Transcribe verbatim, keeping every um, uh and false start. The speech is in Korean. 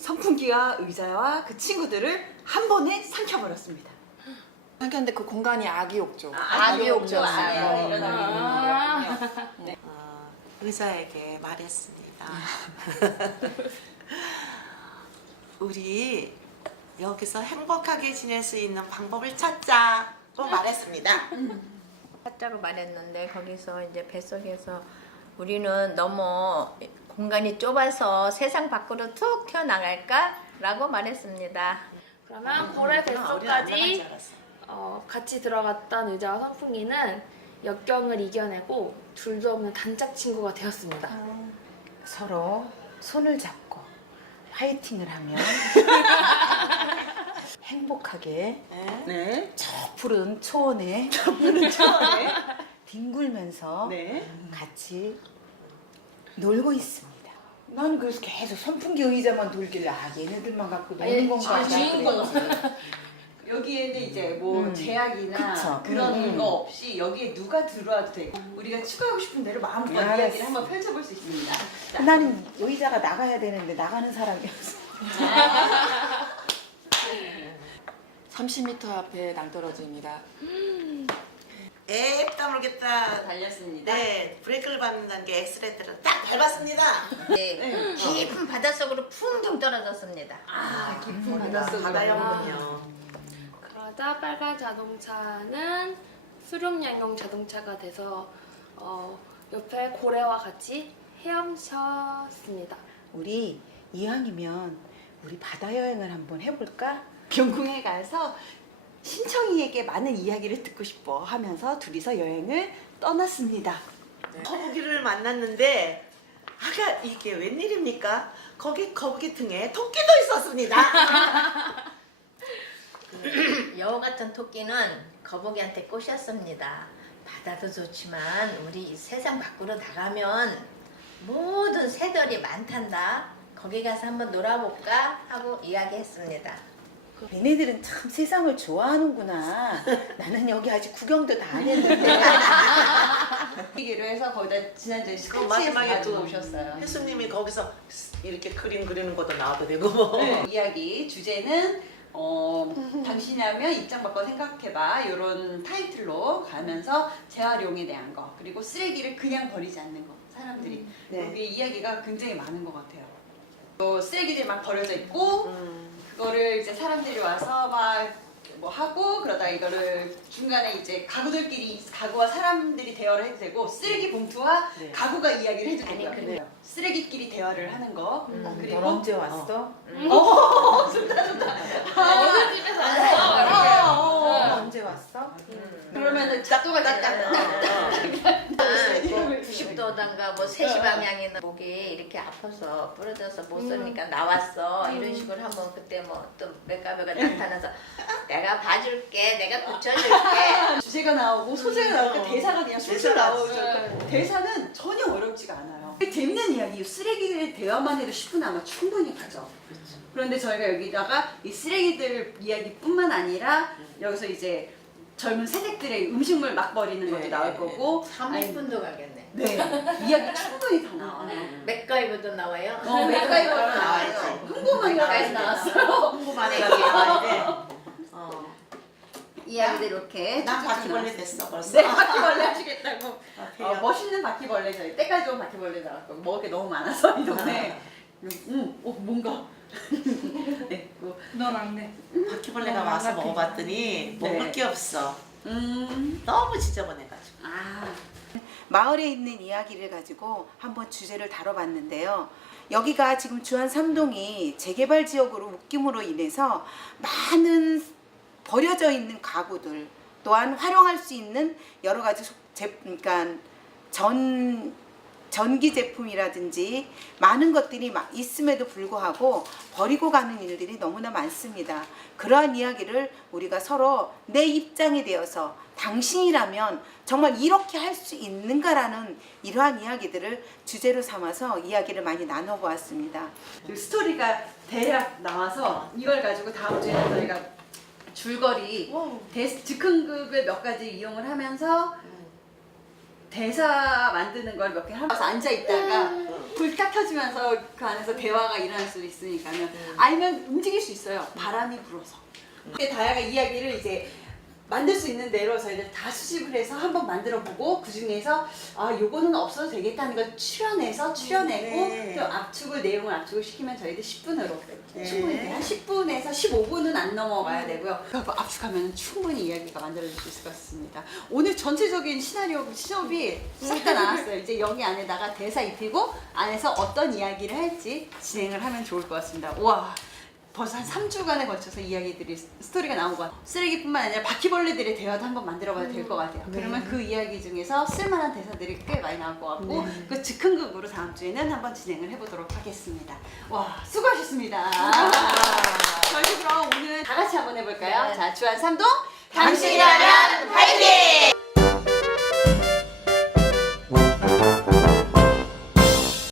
선풍기와 의자와 그 친구들을 한 번에 삼켜버렸습니다. 근데 그 공간이 아기 욕조. 아기 욕조 안에 이런 아. 아기들이요. 네. 어, 의사에게 말했습니다. 우리 여기서 행복하게 지낼 수 있는 방법을 찾자고 말했습니다. 찾자고 말했는데 거기서 이제 뱃속에서 우리는 너무 공간이 좁아서 세상 밖으로 툭 튀어나갈까라고 말했습니다. 그러면 고래 음, 우리는 안 나갈 뱃속까지 줄 알았어. 어, 같이 들어갔던 의자와 선풍기는 역경을 이겨내고 둘도 없는 단짝 친구가 되었습니다. 서로 손을 잡고 화이팅을 하면 행복하게 네. 네. 저 푸른 초원에 푸른 초원에 뒹굴면서 네. 같이 놀고 있습니다. 나는 그래서 계속 선풍기 의자만 돌길래 아 얘네들만 갖고 노는 건가 아, 보다 주인공. 그랬지. 여기에는 이제 뭐 음. 제약이나 그쵸. 그런 음, 음. 거 없이 여기에 누가 들어와도 되고 우리가 추가하고 싶은 대로 마음껏 알았어. 이야기를 한번 펼쳐볼 수 있습니다. 자, 나는 의자가 나가야 되는데 나가는 사람이 없어. 삼십 미터 앞에 낭떠러지입니다. 에 까물겠다. 달렸습니다. 네, 브레이크를 밟는다는 게 엑스레이터를 딱 밟았습니다. 네, 깊은 바닷속으로 풍덩 떨어졌습니다. 아, 깊은 거기가 바닷속으로. 바다였군요. 그러자 빨간 자동차는 수륙양용 자동차가 돼서 어, 옆에 고래와 같이 헤엄쳤습니다. 우리 이왕이면 우리 바다 여행을 한번 해볼까? 경궁에 가서 신청이에게 많은 이야기를 듣고 싶어 하면서 둘이서 여행을 떠났습니다. 거북이를 만났는데 아가 이게 웬일입니까? 거기 거북이 등에 토끼도 있었습니다. 그 여우 같은 토끼는 거북이한테 꼬셨습니다. 바다도 좋지만 우리 이 세상 밖으로 나가면 모든 새들이 많단다. 거기 가서 한번 놀아볼까 하고 이야기했습니다. 얘네들은 참 세상을 좋아하는구나. 나는 여기 아직 구경도 다 안 했는데. 얘기로 해서 거기다 지난주에 그 스케치에서 마지막에 가지고 또 오셨어요. 혜수님이 거기서 이렇게 그림 그리는 것도 나와도 되고 뭐. 네, 이야기 주제는 어, 당신이라면 입장 바꿔 생각해봐 이런 타이틀로 가면서 재활용에 대한 거 그리고 쓰레기를 그냥 버리지 않는 거 사람들이 네. 여기 이야기가 굉장히 많은 것 같아요. 또 쓰레기들이 막 버려져 있고 음. 그거를 이제 사람들이 와서 막 뭐 하고 그러다 이거를 중간에 이제 가구들끼리 가구와 사람들이 대화를 해도 되고 쓰레기 봉투와 네. 가구가 이야기를 해도 아니, 되고요. 그래요. 쓰레기끼리 대화를 하는 거 음, 그리고 넌 언제 왔어? 어, 좋다 좋다. 어느 집에서 왔어? 어, 넌 어, 어. 언제 왔어? 그러면은 짝도가 구십 도단가 뭐 세 시 방향에는 목이 이렇게 아파서 부러져서 못 쓰니까 나왔어 이런 식으로 한번 그때 뭐 또 맥가베가 나타나서 내가 봐줄게 내가 고쳐줄게 주제가 나오고 소재가 나오고 대사가 그냥 술술 대사가 나오죠. 대사는 전혀 어렵지가 않아요. 재밌는 이야기, 쓰레기의 대화만 해도 십 분 아마 충분히 가죠. 그런데 저희가 여기다가 이 쓰레기들 이야기뿐만 아니라 여기서 이제 젊은 새댁들의 음식물 막 버리는 것도 네. 나올 거고 삼십 분도 가겠네. 네 이야기 충분히 다 나와요. 맥가이버도 나와요. 어, 맥가이버도 나와요. 나와야지. 흥부만까지 나왔어요. 홍보만에 여기 나와있는데 어. 이야기들 이렇게 난 쭉쭉 바퀴벌레 나왔어요. 됐어 벌써. 네, 바퀴벌레 하시겠다고. 어, 바퀴요. 멋있는 바퀴벌레 저희 때까지 온 바퀴벌레 나왔고 먹을 게 너무 많아서 이 동네. 음, 어 뭔가. 네, 뭐, 넌 안 돼. 바퀴벌레가 와서 먹어봤더니 먹을 네. 게 없어. 음, 너무 지저분해가지고. 아, 마을에 있는 이야기를 가지고 한번 주제를 다뤄봤는데요. 여기가 지금 주안 삼동이 재개발 지역으로 묶임으로 인해서 많은 버려져 있는 가구들 또한 활용할 수 있는 여러 가지 소- 제, 그러니까 전 전기 제품이라든지 많은 것들이 막 있음에도 불구하고 버리고 가는 일들이 너무나 많습니다. 그러한 이야기를 우리가 서로 내 입장에 대해서 당신이라면 정말 이렇게 할 수 있는가라는 이러한 이야기들을 주제로 삼아서 이야기를 많이 나눠보았습니다. 그 스토리가 대략 나와서 이걸 가지고 다음 주에는 저희가 줄거리, 대, 즉흥극을 몇 가지 이용을 하면서 대사 만드는 걸 몇 개 하면서 앉아 있다가 불 딱 켜지면서 그 안에서 대화가 일어날 수도 있으니까요. 알면 움직일 수 있어요. 바람이 불어서. 근데 다양한 이야기를 이제 만들 수 있는 대로 저희들 다 수집을 해서 한번 만들어 보고 그 중에서 아 요거는 없어도 되겠다는 걸 추려내서 추려내고 네. 또 압축을 내용을 압축을 시키면 저희들 십 분으로 네. 충분히 돼요. 한 십 분에서 십오 분은 안 넘어가야 되고요. 그거 압축하면 충분히 이야기가 만들어질 수 있을 것 같습니다. 오늘 전체적인 시나리오 시업이 싹 다 나왔어요. 이제 여기 안에다가 대사 입히고 안에서 어떤 이야기를 할지 진행을 하면 좋을 것 같습니다. 와. 벌써 한 삼 주간에 걸쳐서 이야기들이 스토리가 나온 것 같아요. 쓰레기뿐만 아니라 바퀴벌레들의 대화도 한번 만들어봐도 될 것 같아요. 그러면 그 이야기 중에서 쓸만한 대사들이 꽤 많이 나올 것 같고 그 즉흥극으로 다음 주에는 한번 진행을 해보도록 하겠습니다. 와 수고하셨습니다. 저희 그럼 오늘 다 같이 한번 해볼까요? 자 주한 삼동 당신이라면 화이팅!